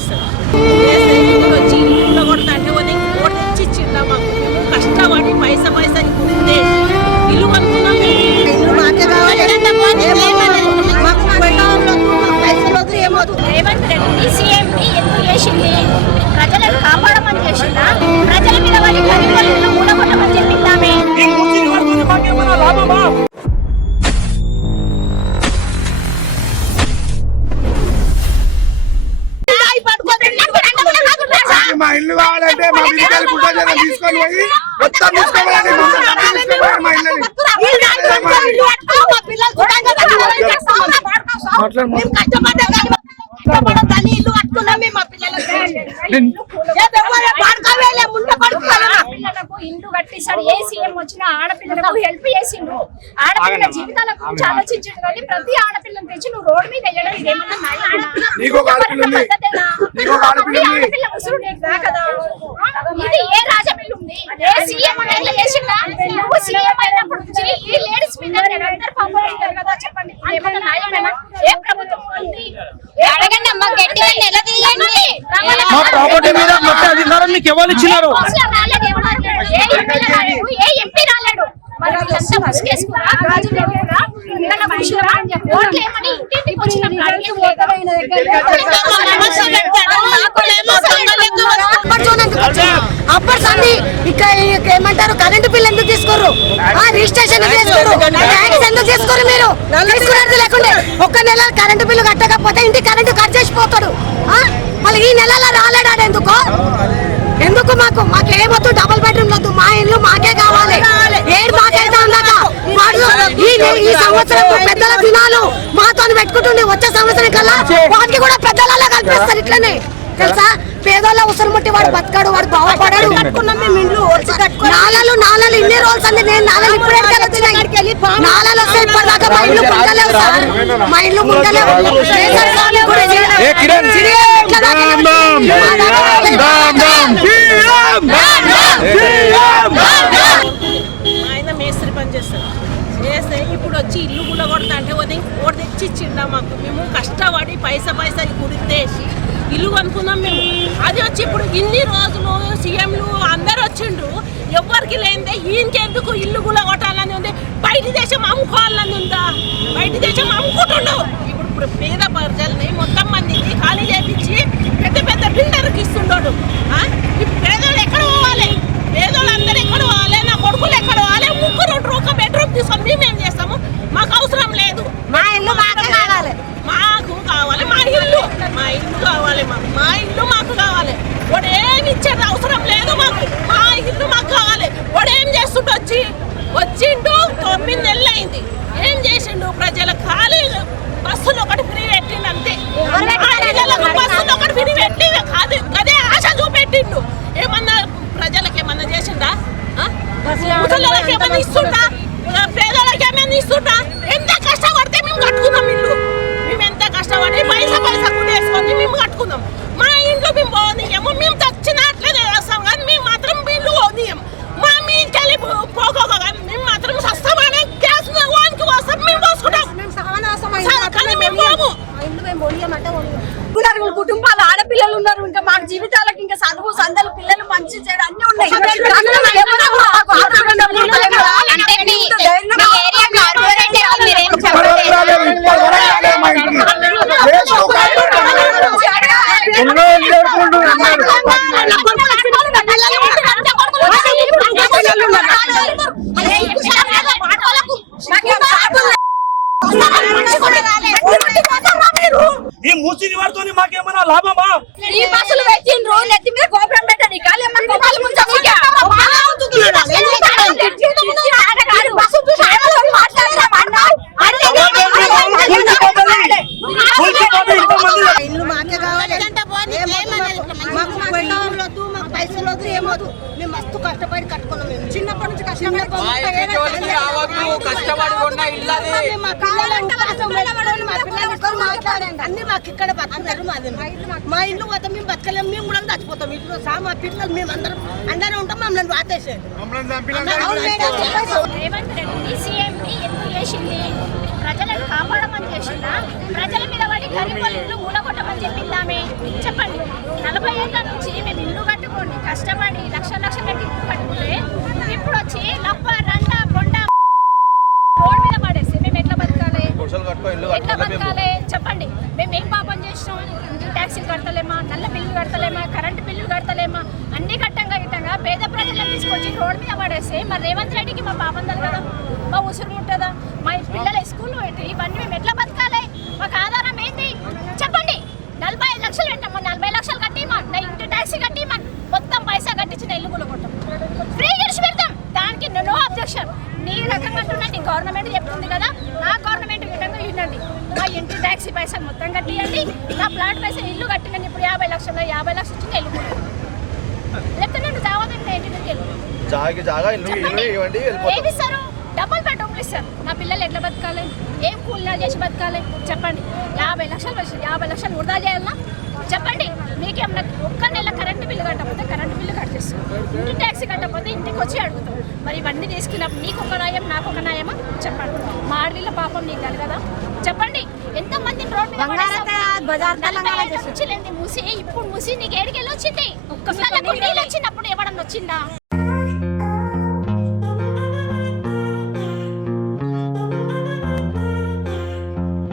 పనిచేస్తారు. వచ్చి ఇంట్లో కొడతా అంటే ఓటు తెచ్చి ఇచ్చిందా మాకు. మేము కష్టపడి పైసా కుదిరితే ఇల్లు అనుకున్నాం. ఇల్లు మాకే కావాలి. రేవంత్ రెడ్డి సీఎంని ఎందుకు చేసింది? ప్రజలను కాపాడమని చేసిందా? ప్రజల మీద వారి గరీబులను మూడగొట్టమని చెప్పిందామే. మా ఇల్లు కావాలంటే మా బిడ్డలు పుట్టాలని తీసుకొని పోయి మొత్తం తీసుకోవాలని మా ఇల్లు ఇండ్లు కట్టిస్తాడు. ఏ సీఎం వచ్చినా ఆడపిల్లలకు హెల్ప్ చేసిండు. ఆడపిల్లల జీవితాల గురించి ఆలోచించడు. కానీ ప్రతి ఆడపిల్లని తెచ్చి నువ్వు రోడ్డు మీద వేయడం ఇదేమన్నా ఇది ఏ రాజపిల్ల ఉంది? ఏ సీఎం అనేది చేసిందా? నువ్వు సీఎం అయినప్పుడు నుంచి ఈ లేడీస్ మీద అందరు పంపలు ఉంటారు కదా, చెప్పండి ఏమన్నా న్యాయమేనా? ఏ ప్రభుత్వం ఉంది? అడగండి అమ్మా, గట్టిగా నిలదీయండి. మా ప్రాపర్టీ మీద మొత్తం అధికారం మీకు ఎవరు ఇచ్చినారు? ఏ ఎంపీ రాలేడు. మరి వీళ్ళంతా ముసుకేసుకురా, గాజులు లేవురా, పిల్లల మనుషులరా, ఓట్లు ఏమని ఇంటింటికి వచ్చినప్పుడు అప్పటి సంది ఇక్కడ ఏమంటారు, కరెంటు బిల్ ఎందుకు తీసుకోరు? రిజిస్ట్రేషన్ ట్యాక్స్ ఎందుకు తీసుకోరు? మీరు తీసుకునేది లేకుండే ఒక్క నెల కరెంటు బిల్లు కట్టకపోతే ఇంటికి కరెంటు కట్ చేసిపోతాడు. మళ్ళీ ఈ నెలలో రాలేడాడు ఎందుకు? మాకు ఏమొద్దు, డబుల్ బెడ్రూమ్ వద్దు, మా ఇల్లు మాకే కావాలి. ఏడు మాకైతే అన్నాక ఈ సంవత్సరం పెద్దల దినాలు మాతో పెట్టుకుంటుండే, వచ్చే సంవత్సరం కల్లా వాటికి కూడా పెద్దలలో కల్పిస్తారు. ఇట్లనే తెలుసా, పేదోళ్ళ ఉసురు ముట్టి వాడు బతకాడు, వాడు బాగుపడాడు. నాలలు ఇన్ని రోజులు అండి. నేను నాలలు ఇప్పుడే వచ్చినాయి. నాలలు వస్తే ఇప్పటిదాకా మా ఇల్లు ముందలేవు సార్, మా ఇల్లు ముందలేవు. ఆయన మేస్త్రి పని చేస్తారు. చేస్తే ఇప్పుడు వచ్చి ఇల్లు కూడా కొడతా అంటే ఓటు తెచ్చి ఇచ్చిండా మాకు. మేము కష్టపడి పైసా కుదిరితేసి ఇల్లు అనుకున్నాం మేము. అది వచ్చి ఇప్పుడు ఇన్ని రోజులు సీఎంలు అందరు వచ్చిండ్రు, ఎవరికి లేనిదే ఈయనకెందుకు ఇల్లు కూడా కొట్టాలని ఉంది? బయట దేశం అమ్ముకోవాలని ఉందా? బయట దేశం అమ్ముకుంటుండు. ఇప్పుడు పేద ప్రజల్ని మొత్తం మందిని ఖాళీ చేపించి పెద్ద బిల్డర్కి ఇస్తుండడు. పేదోళ్ళు ఎక్కడ పోవాలి? పేదోళ్ళు అందరూ ఎక్కడ పోవాలి? నా కొడుకులు ఎక్కడ పోవాలి? ముగ్గురు ఒక బెడ్రూమ్ తీసుకొని మేమేం చేస్తాము? మాకు అవసరం లేదు. మా ఇల్లు మాకు కావాలి. మా ఇల్లు కావాలి. మా ఇల్లు మాకు కావాలి. వాడు ఏమి ఇచ్చేది అవసరం లేదు మాకు. మా ఇల్లు మాకు కావాలి. వాడు ఏం చేస్తుండో వచ్చిండు 9 నెలలు అయింది. ఏం చేసిండు? ప్రజల ఖాళీ బస్సులు ఒకటి ఫ్రీ పెట్టిండు అంతే. బస్సులు ఒకటి ఫ్రీ పెట్టి అదే ఆశ చూపెట్టిండు. ఏమన్నా ప్రజలకు ఏమన్నా చేసిండా? ముసలికి ఏమన్నా ఇస్తుంటా? పేదలకు ఏమన్నా ఇస్తుంటా? ఎంత కష్టపడితే మేము కట్టుకున్నాం ఇల్లు. మేము ఎంత కష్టపడి పైసా కుట్టేసుకొని మేము కట్టుకున్నాం. మా ఇంట్లో మేము పోనీయము. మేము చచ్చినట్లే చేస్తాం కానీ మేము మాత్రం ఇల్లు పోనీయం. మా మీ ఇంటికి పోకోగా కానీ మేము మాత్రం సస్తమానే గ్యాస్ వానికి వస్తాం, మేము పోసుకుంటాం. కానీ మేము పోము. కుటుంబాలు ఆడపిల్లలు ఉన్నారు. ఇంకా మాకు జీవితాలకు ఇంకా చదువు సందలు పిల్లలు మంచి చేయడం అన్ని ఉన్నాయి. ఈ మూసిని వాడుతో మాకేమన్నా లాభమా? ఈ బస్సులు పెట్టిండ్రు, నెత్తి మీద గోపురం పెట్టండి. ఇల్లు మాకే కావాలి. మాకు పైసలు వద్దు, ఏమొద్దు. మేము మస్తు కష్టపడి కట్టుకున్నాం. మేము చిన్నప్పటి నుంచి కష్టపడి అన్ని మాకు ఇక్కడ బతుకుతారు. మా ఇల్లు పోతే మేము బతకలేము, మేము కూడా చచ్చిపోతాం. ఇప్పుడు మా పిల్లలు మేము అందరూ ఉంటాం. మమ్మల్ని వాటేసేది. రేవంత్ రెడ్డి సీఎంని ఎందుకు చేసింది? ప్రజలను కాపాడమని చేసిందా? ప్రజల మీద వాడి గరీబులను మూడగొట్టమని చెప్పిందామే. చెప్పండి. కష్టపడి లక్షలు పెట్టి ఇల్లు కట్టుకుంటే ఇప్పుడు వచ్చి లప్ప రండ కొండ రోడ్ మీద పడేసి మేము ఎట్లా బతకాలి చెప్పండి. మేము ఏం పాపం చేసినాం? ఇంటి ట్యాక్సీలు కడతలేమా, నల్ల బిల్లు కడతలేమా, కరెంటు బిల్లు కడతలేమా, అన్ని గిట్టంగా పేద ప్రజలను తీసుకొచ్చి రోడ్ మీద పడేసి మరి రేవంత్ రెడ్డికి మా పాపం కదా, మా ఉసురు ఉంటుందా, మా పిల్లల స్కూల్ పెట్టి ఇవన్నీ మేము ఎట్లా బతకాలి? మాకు ఆధారం ఏంటి చెప్పండి. 45 లక్షలు పెట్టాము, 40 లక్షలు కట్టిమా, నా ఇంటి ట్యాక్సీ కట్టిమా, మొత్తం పైసా కట్టించిన ఇల్లు కొనుక్కుంటాం, ఫ్రీ గడిచి పెడతాం. దానికి నో అబ్జెక్షన్. నీ రకంగా అంటున్నాండి, గవర్నమెంట్ చెప్తుంది కదా, నా గవర్నమెంట్ విధంగా వినండి. మా ఇంటి ట్యాక్సీ పైసా మొత్తం కట్టియండి, నా ప్లాట్ పైసా ఇల్లు కట్టినండి. ఇప్పుడు 50 లక్షలు ఇచ్చింది ఇల్లు కూడా లేకపోతే నేను జావదండి ఇంటి నుంచి ఏమి ఇస్తారు? డబుల్ బెడ్రూమ్లు ఇస్తారు. నా పిల్లలు ఎట్లా బతకాలి? ఏం కూలీనా చేసి బతకాలి చెప్పండి? 50 లక్షలు వచ్చింది, 50 లక్షలు వృధా చేయాలన్నా చెప్పండి? మీకేమన్నా ఒక్క నెల కరెంటు బిల్లు కట్టకపోతే కరెంటు బిల్లు కట్టేస్తాం, ఇంటి ట్యాక్సీ కట్టకపోతే ఇంటికి వచ్చి అడుగుతాం. మరి ఇవన్నీ తీసుకున్నప్పుడు నీకు ఒక న్యాయం, నాకు ఒక న్యాయమా చెప్పండి? మా ఆడపిల్ల పాపం నీకు కదా చెప్పండి. ఎంతమంది రోడ్డు మీద మూసి, ఇప్పుడు మూసి నీకు ఏడికెళ్ళి వచ్చింది? నీళ్ళు వచ్చినప్పుడు ఎవడన్నా వచ్చిందా?